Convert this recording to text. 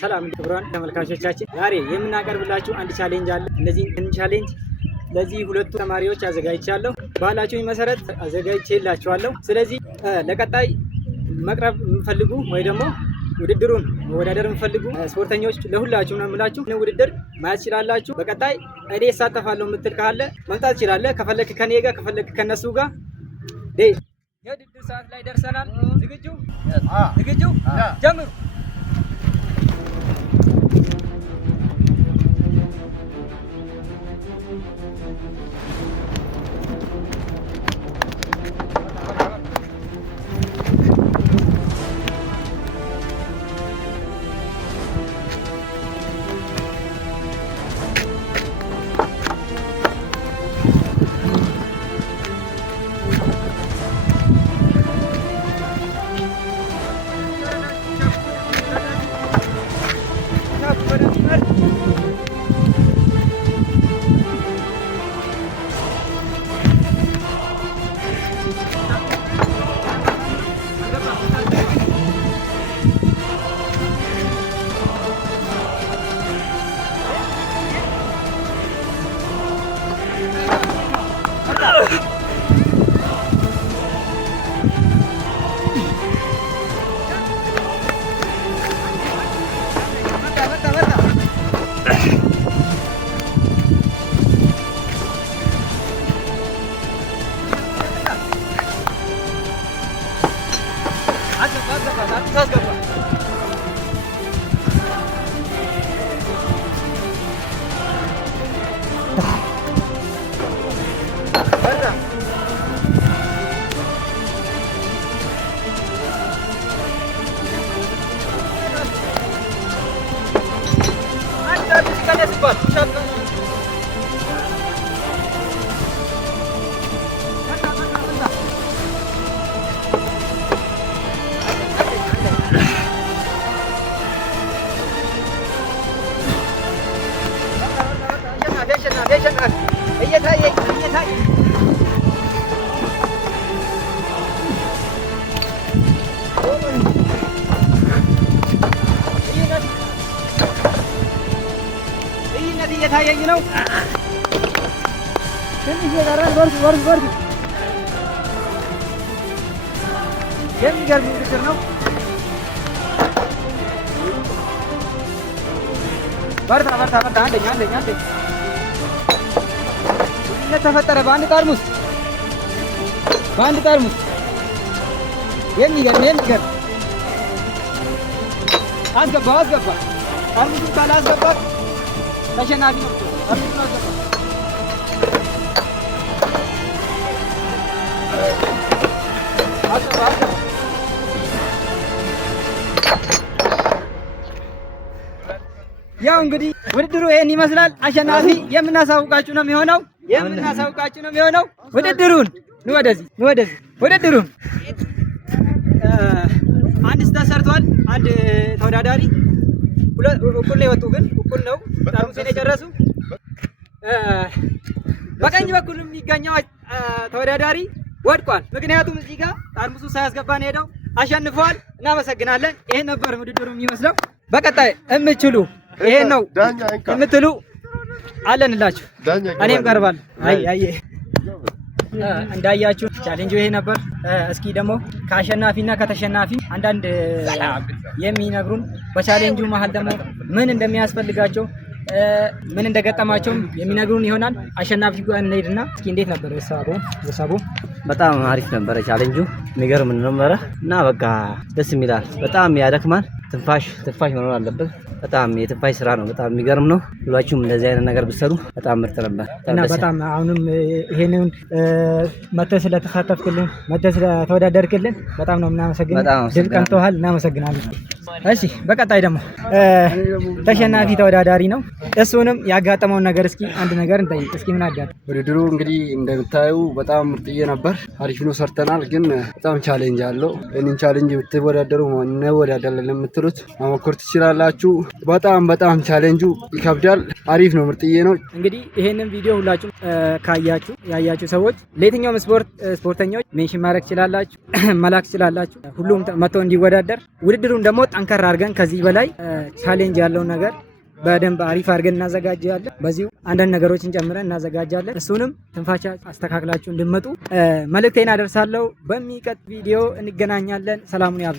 ሰላም ክቡራን ተመልካቾቻችን፣ ዛሬ የምናቀርብላችሁ አንድ ቻሌንጅ አለ። እነዚህ ቻሌንጅ ለዚህ ሁለቱ ተማሪዎች አዘጋጅቻለሁ። ባላችሁኝ መሰረት አዘጋጅቼላችኋለሁ። ስለዚህ ለቀጣይ መቅረብ የምፈልጉ ወይ ደግሞ ውድድሩን መወዳደር የምፈልጉ ስፖርተኞች ለሁላችሁ ነው የምላችሁ። ውድድር ማየት ትችላላችሁ። በቀጣይ እኔ እሳተፋለሁ የምትል ካለ መምጣት ትችላለህ። ከፈለክ ከኔ ጋር ከፈለክ ከነሱ ጋር የውድድር ሰዓት ላይ ደርሰናል። ዝግጁ? ጀምሩ። እየታየኝ ነው። ትንሽ የቀረን ወርድ የሚገርም ውድድር ነው። በርታ። አንደኛ ልዩነት ተፈጠረ በአንድ ጠርሙስ የሚገርም አስገባ። ጠርሙሱን ካላስገባ ተሸናፊ ነው። ያው እንግዲህ ውድድሩ ይሄን ይመስላል። አሸናፊ የምናሳውቃችሁ ነው የሚሆነው። ውድድሩን ውድድሩን አንድ ተሰርቷል። አንድ ተወዳዳሪ እኩል ነው የወጡ፣ ግን እኩል ነው ጠርሙሱን የጨረሱ። በቀኝ በኩል የሚገኘው ተወዳዳሪ ወድቋል። ምክንያቱም እዚህ ጋር ጠርሙሱ ሳያስገባ ነው ሄደው። አሸንፈዋል። እናመሰግናለን። ይሄን ነበር ውድድሩ የሚመስለው። በቀጣይ የምትችሉ ይሄን ነው የምትሉ አለንላችሁ። እኔም ቀርባለሁ። እንዳያችሁ ቻሌንጁ ይሄ ነበር። እስኪ ደግሞ ከአሸናፊና ከተሸናፊ አንዳንድ የሚነግሩን በቻሌንጁ መሀል ደግሞ ምን እንደሚያስፈልጋቸው ምን እንደገጠማቸው የሚነግሩን ይሆናል። አሸናፊ ጋር እንሄድና እስኪ እንዴት ነበር ሀሳቡ? በጣም አሪፍ ነበረ። ቻሌንጁ የሚገርም ነበረ እና በቃ ደስ የሚላል። በጣም ያደክማል። ትንፋሽ መኖር አለበት። በጣም የትንፋሽ ስራ ነው። በጣም የሚገርም ነው። ሁላችሁም እንደዚህ አይነት ነገር ብትሰሩ በጣም ምርጥ ነበር እና በጣም አሁንም ይሄንን መተህ ስለተሳተፍክልን መተህ ስለተወዳደርክልን በጣም ነው የምናመሰግነው። ድል ቀንቶሃል። እናመሰግናለን። እሺ በቀጣይ ደግሞ ተሸናፊ ተወዳዳሪ ነው። እሱንም ያጋጠመውን ነገር እስኪ አንድ ነገር እንጠይቅ። እስኪ ምን አጋጠመው? ውድድሩ እንግዲህ እንደምታዩ በጣም ምርጥዬ ነበር። አሪፍ ነው ሰርተናል። ግን በጣም ቻሌንጅ አለው። እኔን ቻሌንጅ ብትወዳደሩ እንወዳደራለን የምትሉ ሳትሉት መሞከር ትችላላችሁ። በጣም ቻሌንጁ ይከብዳል። አሪፍ ነው፣ ምርጥዬ ነው። እንግዲህ ይሄንን ቪዲዮ ሁላችሁም ያያችሁ ሰዎች ለየትኛውም ስፖርተኞች ሜንሽን ማድረግ ትችላላችሁ፣ መላክ ትችላላችሁ። ሁሉም መጥተው እንዲወዳደር ውድድሩን ደግሞ ጠንከር አድርገን ከዚህ በላይ ቻሌንጅ ያለውን ነገር በደንብ አሪፍ አድርገን እናዘጋጃለን። በዚሁ አንዳንድ ነገሮችን ጨምረን እናዘጋጃለን። እሱንም ትንፋሻ አስተካክላችሁ እንድመጡ መልእክቴን አደርሳለሁ። በሚቀጥለው ቪዲዮ እንገናኛለን። ሰላሙን ያብዛል።